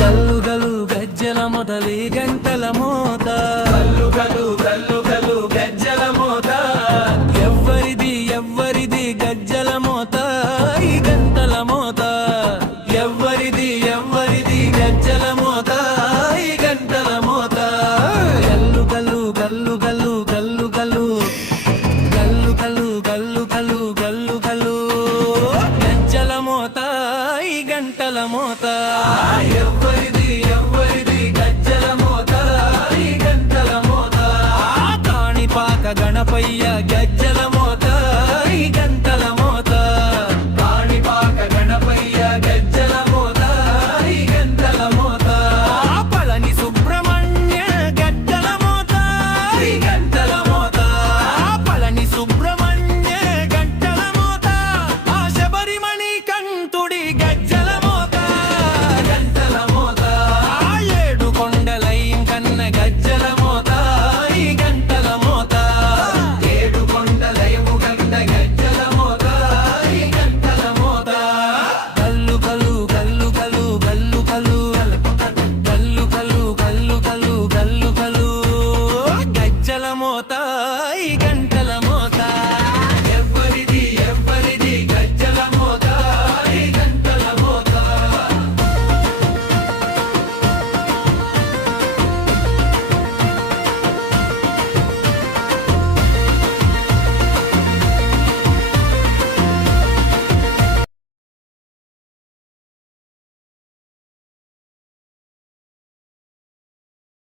గల్లు గల్లు గజ్జల మొదలి గంటల మోత గల్లు గల్లు గల్లు గల్లు గజ్జల మోత ఎవ్వరిది ఎవ్వరిది గజ్జల మోత ఈ గంటల మోత ఎవ్వరిది ఎవ్వరిది గజ్జల మోత ఈ గంటల మోత గల్లు గల్లు గల్లు గల్లు గల్లు గల్లు గల్లు గల్లు గల్లు గల్లు గల్లు గల్లు గజ్జల మోత ఈ గంటల మోత ఎవ్వరిది ఎవ్వరిది గజ్జల మోత ఈ గంటల మోత కాణిపాక గణపయ్య గజ్జల మోత ఈ గంట